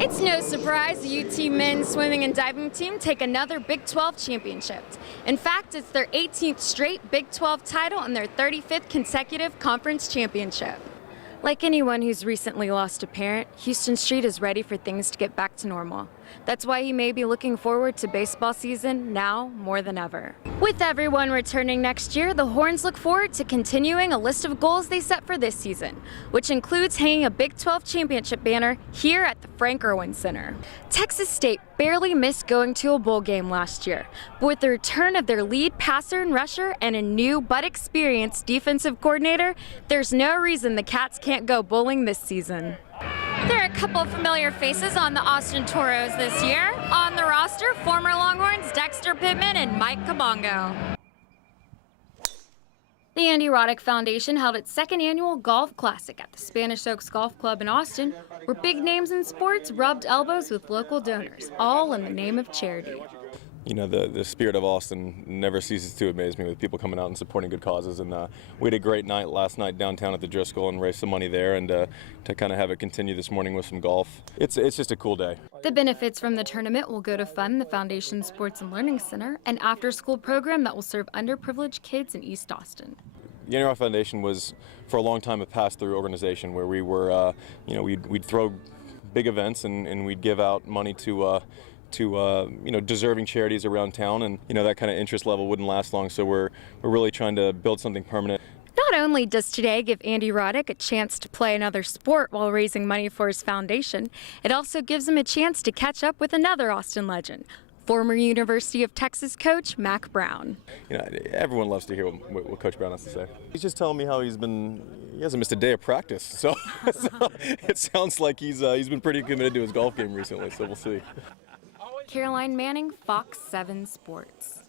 It's no surprise the UT men's swimming and diving team take another Big 12 championship. In fact, it's their 18th straight Big 12 title and their 35th consecutive conference championship. Like anyone who's recently lost a parent, Houston Street is ready for things to get back to normal. That's why he may be looking forward to baseball season now more than ever. With everyone returning next year, the Horns look forward to continuing a list of goals they set for this season, which includes hanging a Big 12 championship banner here at the Frank Irwin Center. Texas State barely missed going to a bowl game last year, but with the return of their lead passer and rusher and a new but experienced defensive coordinator, there's no reason the Cats can't go bowling this season. There are a couple of familiar faces on the Austin Toros this year. On the roster, former Longhorns Dexter Pittman and Mike Kabongo. The Andy Roddick Foundation held its second annual Golf Classic at the Spanish Oaks Golf Club in Austin, where big names in sports rubbed elbows with local donors, all in the name of charity. You know, the spirit of Austin never ceases to amaze me with people coming out and supporting good causes. And we had a great night last night downtown at the Driscoll and raised some money there, and to kind of have it continue this morning with some golf. It's just a cool day. The benefits from the tournament will go to fund the Foundation's Sports and Learning Center, an after-school program that will serve underprivileged kids in East Austin. The Andy Roddick Foundation was, for a long time, a pass-through organization where we were, we'd throw big events and we'd give out money to deserving charities around town, and that kind of interest level wouldn't last long. So we're really trying to build something permanent. Not only does today give Andy Roddick a chance to play another sport while raising money for his foundation, it also gives him a chance to catch up with another Austin legend, former University of Texas coach Mack Brown. Everyone loves to hear what Coach Brown has to say. He's just telling me how he hasn't missed a day of practice. So it sounds like he's been pretty committed to his golf game recently. So we'll see. Caroline Manning, Fox 7 Sports.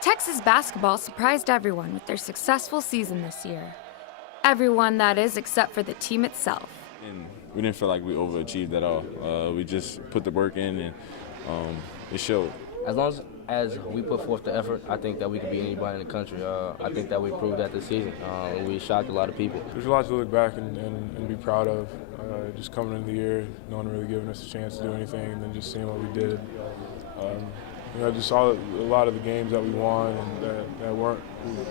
Texas basketball surprised everyone with their successful season this year. Everyone, that is, except for the team itself. And we didn't feel like we overachieved at all. We just put the work in, and it showed. As long as we put forth the effort, I think that we could beat anybody in the country. I think that we proved that this season. We shocked a lot of people. There's a lot to look back and be proud of. Just coming into the year, no one really giving us a chance to do anything, and then just seeing what we did. Just saw a lot of the games that we won and that weren't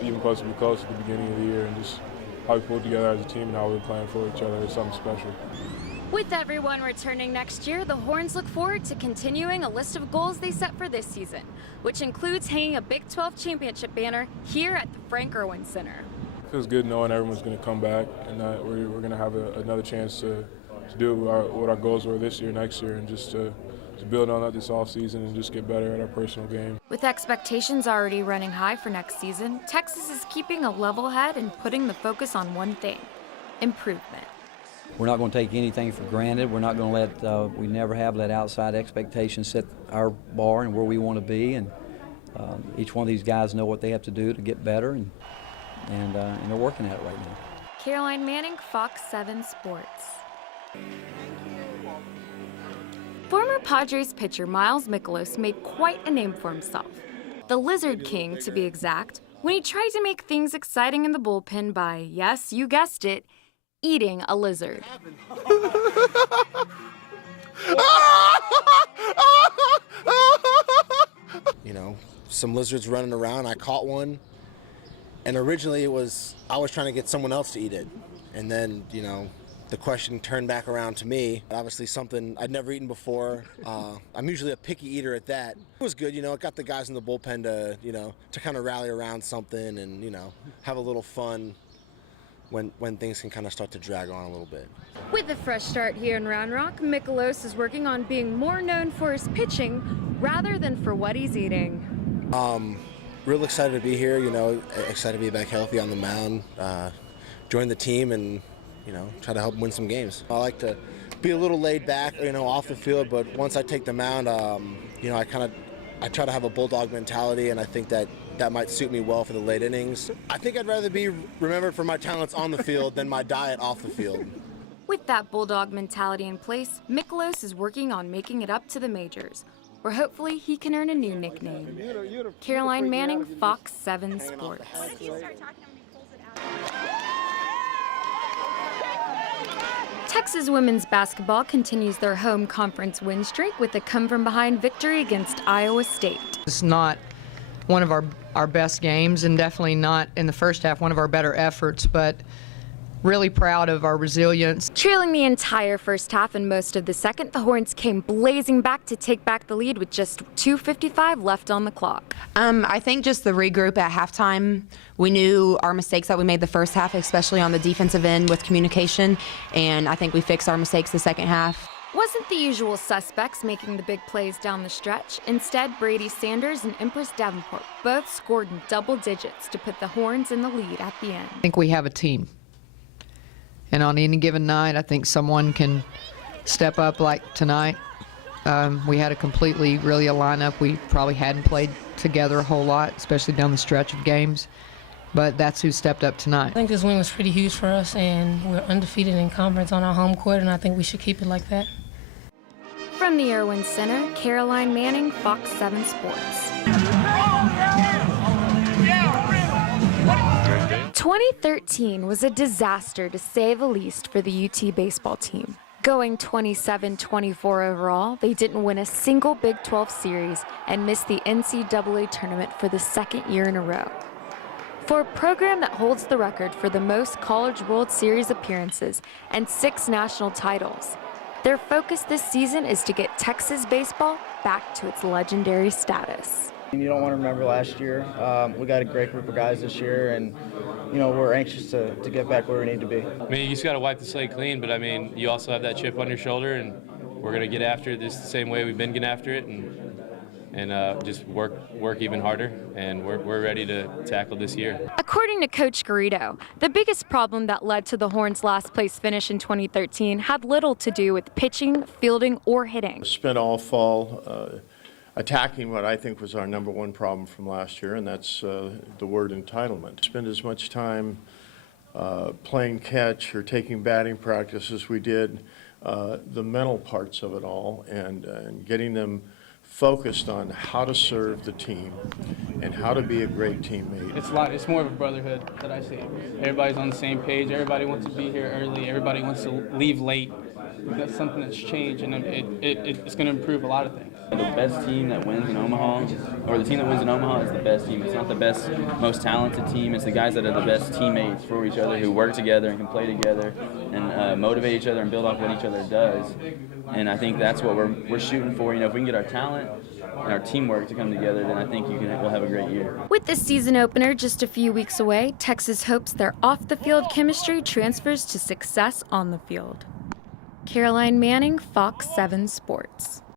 even close to be close at the beginning of the year, and just how we pulled together as a team and how we were playing for each other is something special. With everyone returning next year, the Horns look forward to continuing a list of goals they set for this season, which includes hanging a Big 12 championship banner here at the Frank Irwin Center. It feels good knowing everyone's going to come back and that we're going to have another chance to do what our goals were this year, next year, and just to build on that this offseason and just get better at our personal game. With expectations already running high for next season, Texas is keeping a level head and putting the focus on one thing: improvement. We're not going to take anything for granted. We're not going to we never have let outside expectations set our bar and where we want to be. And each one of these guys know what they have to do to get better, and they're working at it right now. Caroline Manning, Fox 7 Sports. Former Padres pitcher Miles Mikolas made quite a name for himself. The Lizard King, to be exact, when he tried to make things exciting in the bullpen by, yes, you guessed it, eating a lizard. Some lizards running around. I caught one, and originally I was trying to get someone else to eat it, and then the question turned back around to me. Obviously something I'd never eaten before. I'm usually a picky eater at that. It was good, it got the guys in the bullpen to kind of rally around something and have a little fun when things can kind of start to drag on a little bit. With a fresh start here in Round Rock, Mikolas is working on being more known for his pitching rather than for what he's eating. Real excited to be here, excited to be back healthy on the mound, join the team and, try to help win some games. I like to be a little laid back, off the field, but once I take the mound, I try to have a bulldog mentality, and I think that might suit me well for the late innings. I think I'd rather be remembered for my talents on the field than my diet off the field. With that bulldog mentality in place, Mikolas is working on making it up to the majors, where hopefully he can earn a new nickname. Caroline Manning, Fox 7 Sports. Texas women's basketball continues their home conference win streak with a come-from-behind victory against Iowa State. It's not one of our best games, and definitely not in the first half one of our better efforts, but really proud of our resilience. Trailing the entire first half and most of the second, the Horns came blazing back to take back the lead with just 2:55 left on the clock. I think just the regroup at halftime. We knew our mistakes that we made the first half, especially on the defensive end with communication, and I think we fixed our mistakes the second half. Wasn't the usual suspects making the big plays down the stretch. Instead, Brady Sanders and Empress Davenport both scored in double digits to put the Horns in the lead at the end. I think we have a team. And on any given night, I think someone can step up like tonight. We had a really a lineup we probably hadn't played together a whole lot, especially down the stretch of games. But that's who stepped up tonight. I think this win was pretty huge for us, and we're undefeated in conference on our home court, and I think we should keep it like that. From the Irwin Center, Caroline Manning, Fox 7 Sports. 2013 was a disaster to say the least for the UT baseball team. Going 27-24 overall, they didn't win a single Big 12 series and missed the NCAA tournament for the second year in a row. For a program that holds the record for the most College World Series appearances and 6 national titles, their focus this season is to get Texas baseball back to its legendary status. You don't want to remember last year. We got a great group of guys this year, and we're anxious to get back where we need to be. I mean, you just got to wipe the slate clean, but I mean, you also have that chip on your shoulder, and we're going to get after it the same way we've been getting after it, and just work even harder, and we're ready to tackle this year. According to Coach Garrido, the biggest problem that led to the Horns' last place finish in 2013 had little to do with pitching, fielding, or hitting. Spent all fall attacking what I think was our number one problem from last year, and that's the word entitlement. Spend as much time playing catch or taking batting practice as we did the mental parts of it all, and getting them focused on how to serve the team and how to be a great teammate. It's more of a brotherhood that I see. Everybody's on the same page. Everybody wants to be here early. Everybody wants to leave late. That's something that's changed, and it's going to improve a lot of things. The best team that wins in Omaha, or the team that wins in Omaha, is the best team. It's not the best, most talented team. It's the guys that are the best teammates for each other, who work together and can play together and motivate each other and build off what each other does. And I think that's what we're shooting for. If we can get our talent and our teamwork to come together, then I think we'll have a great year. With the season opener just a few weeks away, Texas hopes their off-the-field chemistry transfers to success on the field. Caroline Manning, Fox 7 Sports.